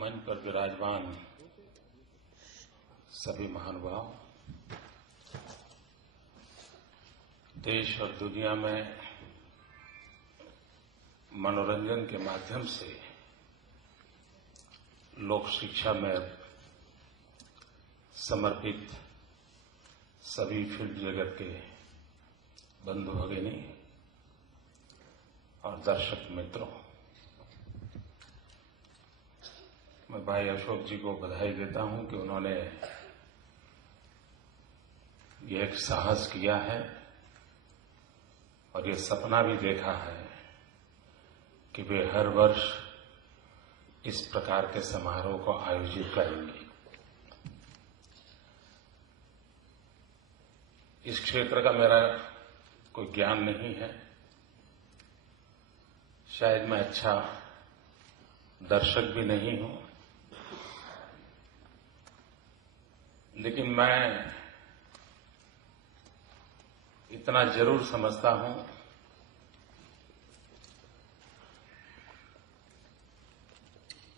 मंच पर विराजमान सभी महानुभाव, देश और दुनिया में मनोरंजन के माध्यम से लोक शिक्षा में समर्पित सभी फिल्म जगत के बंधु भगिनी और दर्शक मित्रों, मैं भाई अशोक जी को बधाई देता हूं कि उन्होंने ये एक साहस किया है और ये सपना भी देखा है कि वे हर वर्ष इस प्रकार के समारोह को आयोजित करेंगे। इस क्षेत्र का मेरा कोई ज्ञान नहीं है, शायद मैं अच्छा दर्शक भी नहीं हूं, लेकिन मैं इतना जरूर समझता हूं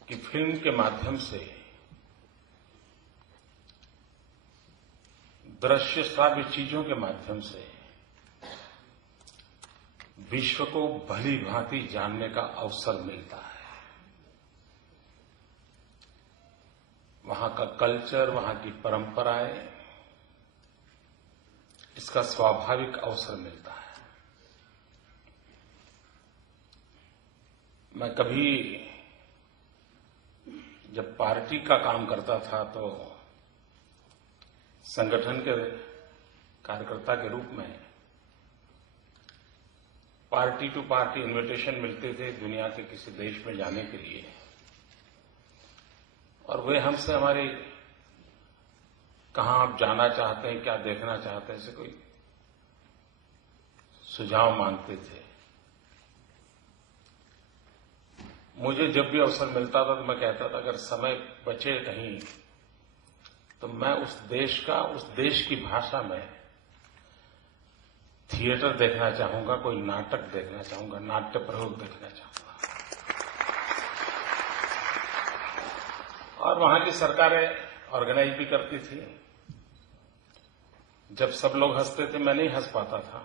कि फिल्म के माध्यम से, दृश्य श्राव्य चीजों के माध्यम से विश्व को भली भांति जानने का अवसर मिलता है। वहां का कल्चर, वहां की परंपराएं, इसका स्वाभाविक अवसर मिलता है। मैं कभी जब पार्टी का काम करता था तो संगठन के कार्यकर्ता के रूप में पार्टी टू पार्टी इनविटेशन मिलते थे दुनिया के किसी देश में जाने के लिए, और वे हमसे हमारी कहां आप जाना चाहते हैं, क्या देखना चाहते हैं, ऐसे कोई सुझाव मांगते थे। मुझे जब भी अवसर मिलता था तो मैं कहता था अगर समय बचे कहीं तो मैं उस देश की भाषा में थिएटर देखना चाहूंगा, कोई नाटक देखना चाहूंगा, नाट्य प्रयोग देखना चाहूंगा। और वहां की सरकारें ऑर्गेनाइज भी करती थी। जब सब लोग हंसते थे मैं नहीं हंस पाता था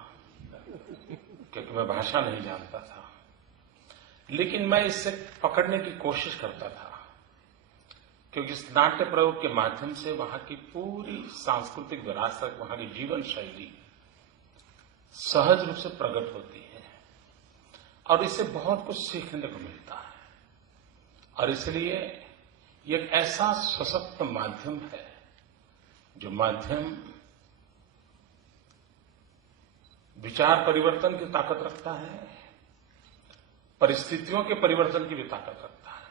क्योंकि मैं भाषा नहीं जानता था, लेकिन मैं इससे पकड़ने की कोशिश करता था क्योंकि इस नाट्य प्रयोग के माध्यम से वहां की पूरी सांस्कृतिक विरासत, वहां की जीवन शैली सहज रूप से प्रकट होती है और इससे बहुत कुछ सीखने को मिलता है। और इसलिए ये एक ऐसा सशक्त माध्यम है जो माध्यम विचार परिवर्तन की ताकत रखता है, परिस्थितियों के परिवर्तन की भी ताकत रखता है।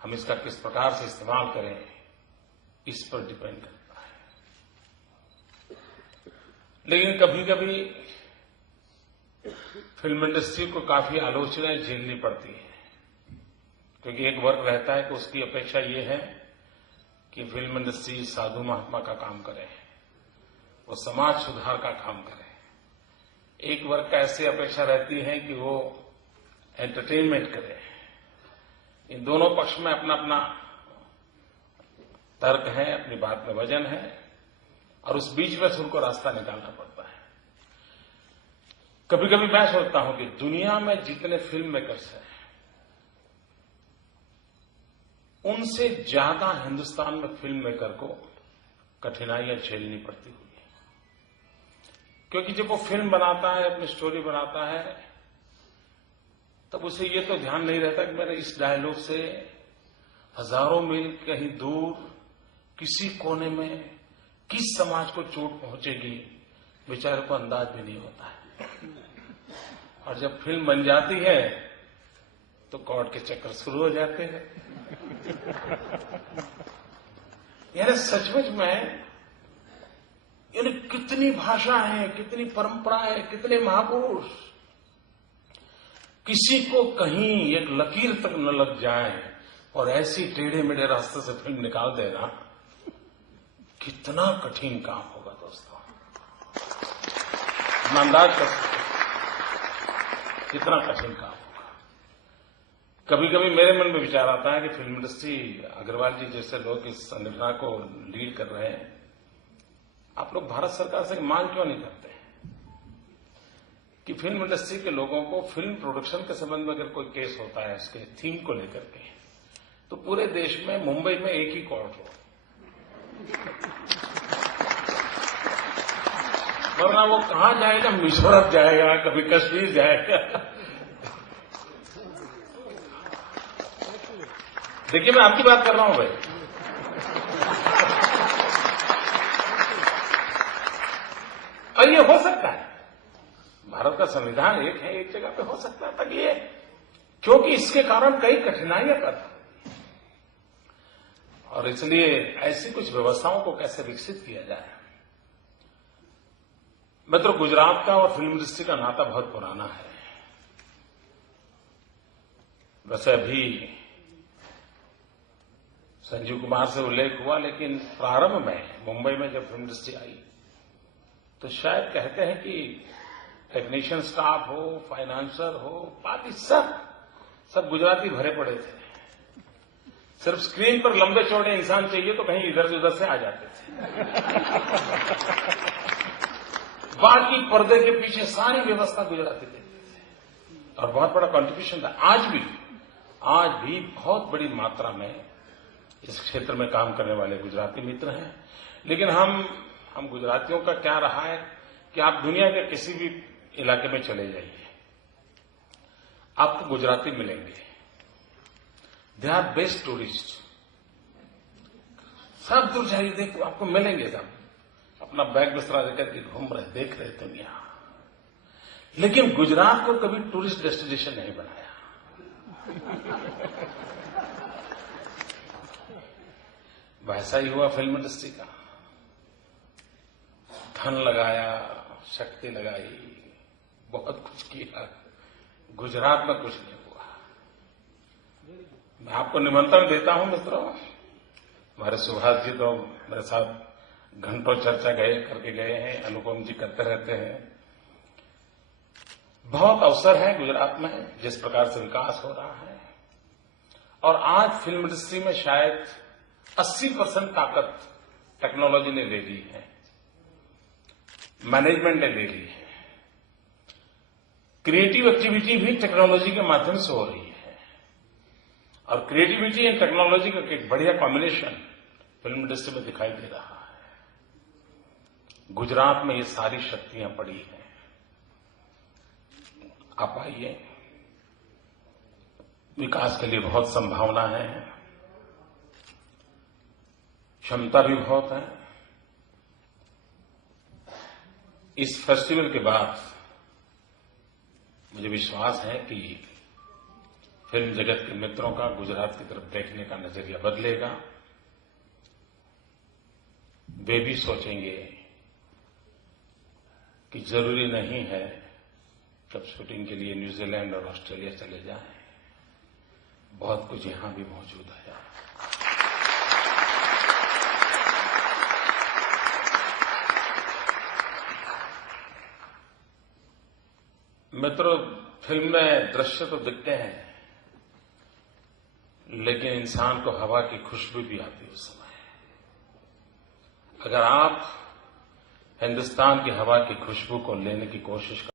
हम इसका किस प्रकार से इस्तेमाल करें इस पर डिपेंड करता है। लेकिन कभी कभी फिल्म इंडस्ट्री को काफी आलोचनाएं झेलनी पड़ती है क्योंकि एक वर्ग रहता है कि उसकी अपेक्षा ये है कि फिल्म इंडस्ट्री साधु महात्मा का काम करे, वो समाज सुधार का काम करे। एक वर्ग का ऐसी अपेक्षा रहती है कि वो एंटरटेनमेंट करे। इन दोनों पक्ष में अपना अपना तर्क है, अपनी बात में वजन है और उस बीच में से उनको रास्ता निकालना पड़ता है। कभी कभी मैं सोचता हूं कि दुनिया में जितने फिल्म मेकर्स हैं उनसे ज्यादा हिंदुस्तान में फिल्म मेकर को कठिनाइयां झेलनी पड़ती हुई है, क्योंकि जब वो फिल्म बनाता है, अपनी स्टोरी बनाता है, तब उसे ये तो ध्यान नहीं रहता कि मेरे इस डायलॉग से हजारों मील कहीं दूर किसी कोने में किस समाज को चोट पहुंचेगी बेचारे को अंदाज भी नहीं होता है। और जब फिल्म बन जाती है तो कोर्ट के चक्कर शुरू हो जाते हैं। यानी सचमुच में यानी कितनी भाषा है, कितनी परंपरा है, कितने महापुरुष, किसी को कहीं एक लकीर तक न लग जाए और ऐसी टेढ़े मेढ़े रास्ते से फिल्म निकाल देना कितना कठिन काम होगा दोस्तों। हम अंदाज कर सकते कितना कठिन काम होगा। कभी कभी मेरे मन में विचार आता है कि फिल्म इंडस्ट्री, अग्रवाल जी जैसे लोग इस संगठन को लीड कर रहे हैं, आप लोग भारत सरकार से मांग क्यों नहीं करते कि फिल्म इंडस्ट्री के लोगों को फिल्म प्रोडक्शन के संबंध में अगर कोई केस होता है उसके थीम को लेकर के, तो पूरे देश में मुंबई में एक ही कोर्ट हो, वरना वो कहां जाएगा, मिजोरम जाएगा, कभी कश्मीर जाएगा। देखिए, मैं आपकी बात कर रहा हूं भाई। और ये हो सकता है, भारत का संविधान एक है, एक जगह पे हो सकता है, ताकि ये, क्योंकि इसके कारण कई कठिनाइयां पैदा होती, और इसलिए ऐसी कुछ व्यवस्थाओं को कैसे विकसित किया जाए। मित्रों, गुजरात का और फिल्म इंडस्ट्री का नाता बहुत पुराना है। वैसे अभी संजीव कुमार से उल्लेख हुआ, लेकिन प्रारंभ में मुंबई में जब फिल्म इंडस्ट्री आई तो शायद कहते हैं कि टेक्नीशियन स्टाफ हो, फाइनेंसर हो, बाकी सब गुजराती भरे पड़े थे। सिर्फ स्क्रीन पर लंबे चौड़े इंसान चाहिए तो कहीं इधर से उधर से आ जाते थे। बाकी पर्दे के पीछे सारी व्यवस्था गुजराती देते थे, और बहुत बड़ा कंट्रीब्यूशन था। आज भी बहुत बड़ी मात्रा में इस क्षेत्र में काम करने वाले गुजराती मित्र हैं। लेकिन हम गुजरातियों का क्या रहा है कि आप दुनिया के किसी भी इलाके में चले जाइए, आपको गुजराती मिलेंगे। They are best tourist. सब दूर जाइए, देखो आपको मिलेंगे, सब अपना बैग बिस्तरा लेकर के घूम रहे, देख रहे दुनिया। लेकिन गुजरात को कभी टूरिस्ट डेस्टिनेशन नहीं बनाया। वैसा ही हुआ फिल्म इंडस्ट्री का। धन लगाया, शक्ति लगाई, बहुत कुछ किया, गुजरात में कुछ नहीं हुआ। मैं आपको निमंत्रण देता हूं मित्रों। हमारे सुभाष जी तो मेरे साथ घंटों चर्चा करके गए हैं, अनुपम जी करते रहते हैं। बहुत अवसर है गुजरात में, जिस प्रकार से विकास हो रहा है। और आज फिल्म इंडस्ट्री में शायद 80% ताकत टेक्नोलॉजी ने ले ली है, मैनेजमेंट ने ले ली है। क्रिएटिव एक्टिविटी भी टेक्नोलॉजी के माध्यम से हो रही है, और क्रिएटिविटी एंड टेक्नोलॉजी का एक बढ़िया कॉम्बिनेशन फिल्म इंडस्ट्री में दिखाई दे रहा है। गुजरात में ये सारी शक्तियां पड़ी हैं। आप आइए, विकास के लिए बहुत संभावना है, क्षमता भी बहुत है। इस फेस्टिवल के बाद मुझे विश्वास है कि फिल्म जगत के मित्रों का गुजरात की तरफ देखने का नजरिया बदलेगा। वे भी सोचेंगे कि जरूरी नहीं है कि अब शूटिंग के लिए न्यूजीलैंड और ऑस्ट्रेलिया चले जाएं, बहुत कुछ यहां भी मौजूद है। मित्रों, फिल्म में दृश्य तो दिखते हैं, लेकिन इंसान को हवा की खुशबू भी आती है उस समय। अगर आप हिंदुस्तान की हवा की खुशबू को लेने की कोशिश